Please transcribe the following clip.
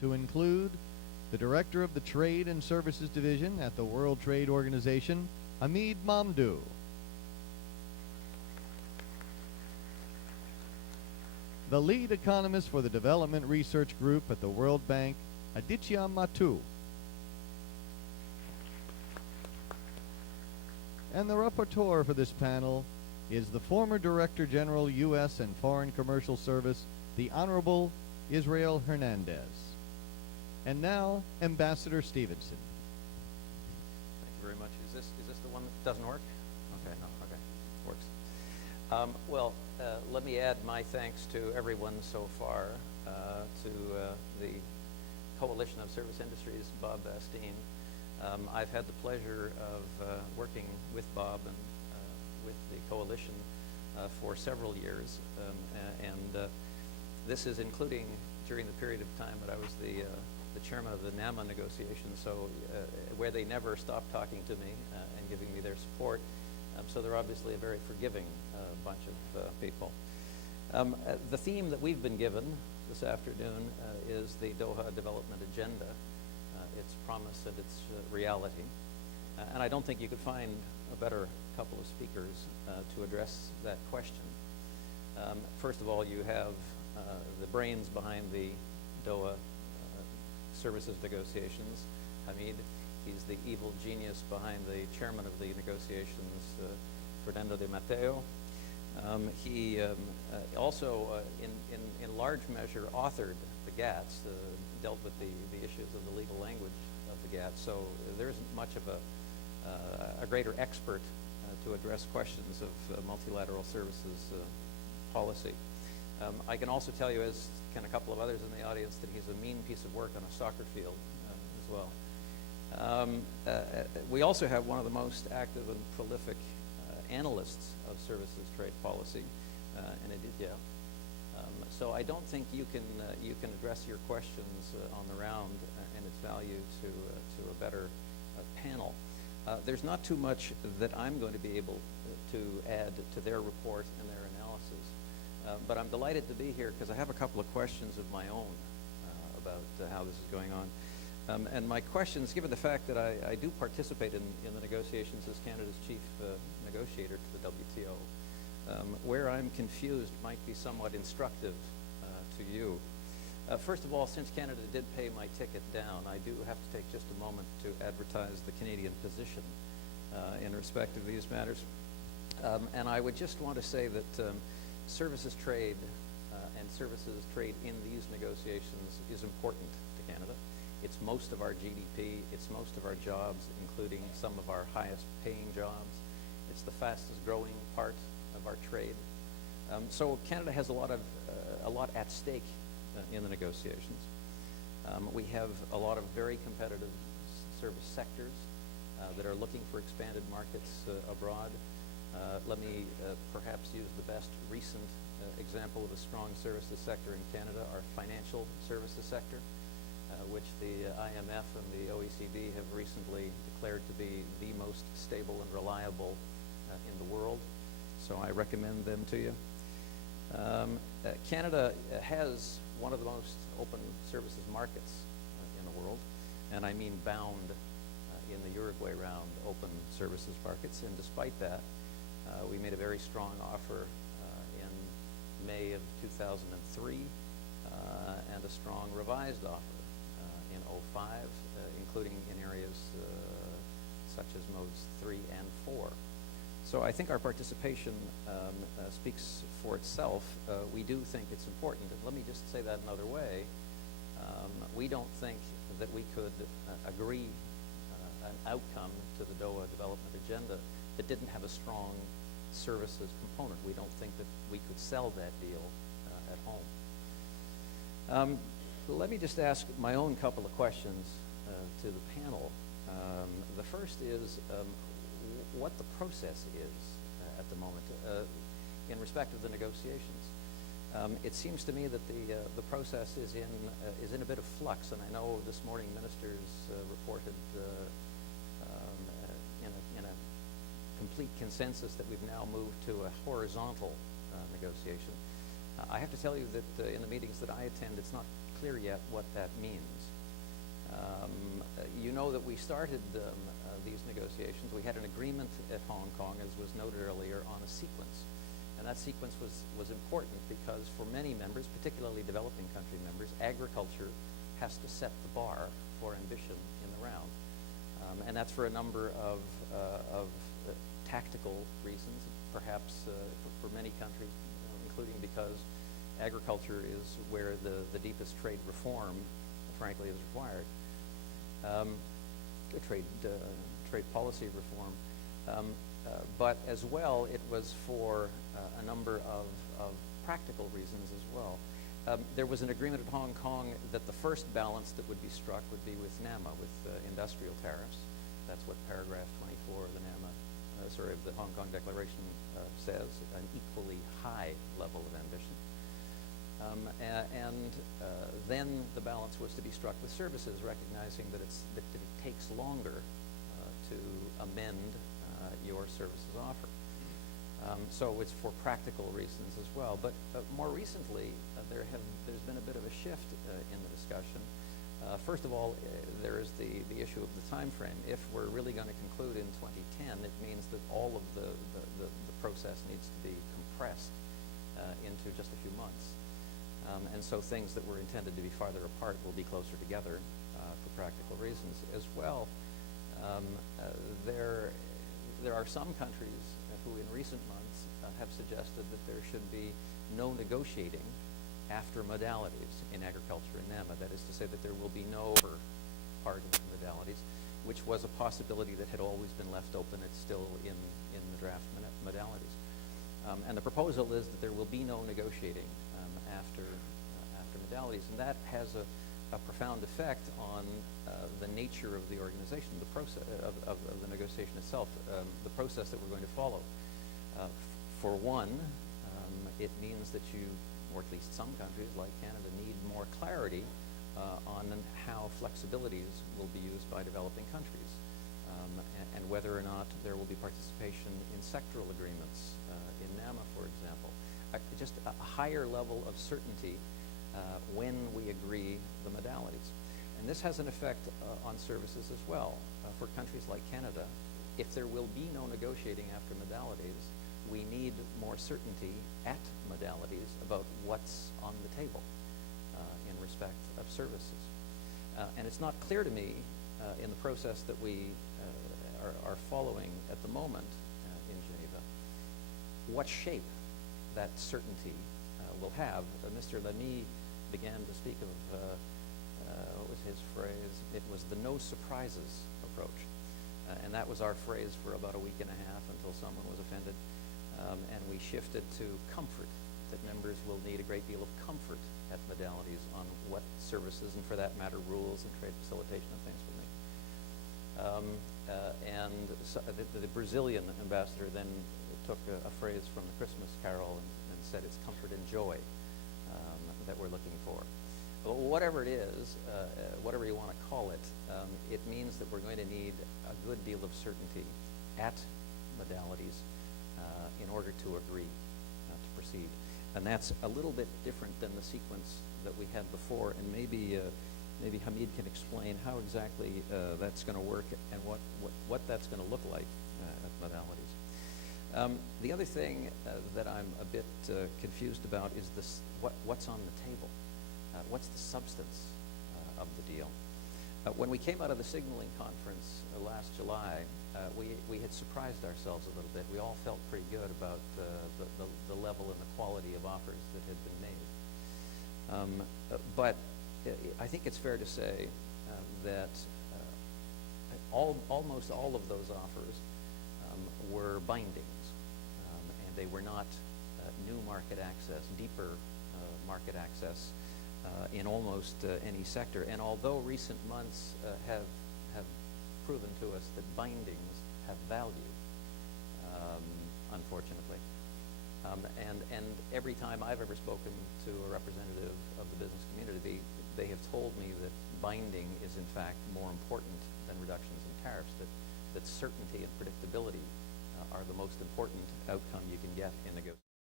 to include the Director of the Trade and Services Division at the World Trade Organization, Hamid Mamdouh. The lead economist for the Development Research Group at the World Bank, Aditya Mattu. And the rapporteur for this panel is the former Director General, U.S. and Foreign Commercial Service, the Honorable Israel Hernandez. And now, Ambassador Stevenson. Thank you very much. Is this the one that doesn't work? Okay, no, okay, works. Let me add my thanks to everyone so far, to the Coalition of Service Industries, Bob Bastine. I've had the pleasure of working with Bob and with the coalition for several years, and this is including during the period of time that I was the chairman of the NAMA negotiations, so where they never stopped talking to me and giving me their support. So they're obviously a very forgiving bunch of people. The theme that we've been given this afternoon is the Doha Development Agenda, its promise and its reality. And I don't think you could find a better couple of speakers to address that question. First of all, you have the brains behind the Doha services negotiations, Hamid. He's the evil genius behind the chairman of the negotiations, Fernando de Matteo. He also, in large measure, authored the GATS, dealt with the issues of the legal language of the GATS. So there isn't much of a greater expert to address questions of multilateral services policy. I can also tell you, as can a couple of others in the audience, that he's a mean piece of work on a soccer field as well. We also have one of the most active and prolific analysts of services trade policy, in Aditya. So I don't think you can address your questions on the round and its value to a better panel. There's not too much that I'm going to be able to add to their report and their analysis, but I'm delighted to be here because I have a couple of questions of my own about how this is going on. And my questions, given the fact that I do participate in the negotiations as Canada's chief negotiator to the WTO, where I'm confused might be somewhat instructive to you. First of all, since Canada did pay my ticket down, I do have to take just a moment to advertise the Canadian position in respect of these matters. And I would just want to say that services trade and services trade in these negotiations is important to Canada. It's most of our GDP, it's most of our jobs, including some of our highest paying jobs. It's the fastest growing part of our trade. So Canada has a lot at stake in the negotiations. We have a lot of very competitive service sectors that are looking for expanded markets abroad. Let me perhaps use the best recent example of a strong services sector in Canada, our financial services sector, which the IMF and the OECD have recently declared to be the most stable and reliable in the world. So I recommend them to you. Canada has one of the most open services markets in the world, and I mean bound in the Uruguay round open services markets. And despite that, we made a very strong offer in May of 2003 and a strong revised offer in 2005, including in areas such as modes 3 and 4. So I think our participation speaks for itself. We do think it's important. And let me just say that another way. We don't think that we could agree an outcome to the Doha Development Agenda that didn't have a strong services component. We don't think that we could sell that deal at home. Let me just ask my own couple of questions to the panel. The first is what the process is at the moment in respect of the negotiations. It seems to me that the process is in a bit of flux, and I know this morning ministers reported in a complete consensus that we've now moved to a horizontal negotiation. I have to tell you that in the meetings that I attend, it's not clear yet what that means. You know that we started these negotiations. We had an agreement at Hong Kong, as was noted earlier, on a sequence. And that sequence was important because for many members, particularly developing country members, agriculture has to set the bar for ambition in the round. And that's for a number of tactical reasons, perhaps for many countries, including because agriculture is where the deepest trade reform, frankly, is required. Trade policy reform. But as well, it was for a number of practical reasons as well. There was an agreement at Hong Kong that the first balance that would be struck would be with NAMA, with industrial tariffs. That's what paragraph 24 of the of the Hong Kong Declaration says, an equally high level of ambition. Then the balance was to be struck with services, recognizing that it takes longer to amend your services offer. So it's for practical reasons as well. But more recently, there's been a bit of a shift in the discussion. First of all, there is the issue of the time frame. If we're really going to conclude in 2010, it means that all of the process needs to be compressed into just a few months. And so things that were intended to be farther apart will be closer together for practical reasons. As well, there are some countries who in recent months have suggested that there should be no negotiating after modalities in agriculture in NAMA. That is to say that there will be no part of the modalities, which was a possibility that had always been left open. It's still in the draft modalities. And the proposal is that there will be no negotiating after modalities, and that has a profound effect on the nature of the organization, the process of the negotiation itself, the process that we're going to follow. For one, it means that you, or at least some countries like Canada, need more clarity on how flexibilities will be used by developing countries, and whether or not there will be participation in sectoral agreements in NAMA, for example. Just a higher level of certainty when we agree the modalities. And this has an effect on services as well. For countries like Canada, if there will be no negotiating after modalities, we need more certainty at modalities about what's on the table in respect of services. And it's not clear to me in the process that we are following at the moment in Geneva what shape that certainty will have. Mr. Lamy began to speak of, what was his phrase? It was the no surprises approach. And that was our phrase for about a week and a half until someone was offended. And we shifted to comfort, that members will need a great deal of comfort at modalities on what services, and for that matter, rules and trade facilitation and things will need. And so the Brazilian ambassador then took a phrase from the Christmas Carol and said it's comfort and joy that we're looking for. But whatever it is, whatever you want to call it, it means that we're going to need a good deal of certainty at modalities in order to agree to proceed. And that's a little bit different than the sequence that we had before, and maybe Hamid can explain how exactly that's going to work and what that's going to look like at modalities. The other thing that I'm a bit confused about is what's on the table. What's the substance of the deal? When we came out of the signaling conference last July, we had surprised ourselves a little bit. We all felt pretty good about the level and the quality of offers that had been made. But I think it's fair to say that almost all of those offers were bindings, and they were not new market access, deeper market access in almost any sector. And although recent months have proven to us that bindings have value, unfortunately, and every time I've ever spoken to a representative of the business community, they have told me that binding is in fact more important than reductions in tariffs, that certainty and predictability are the most important outcome you can get in negotiations.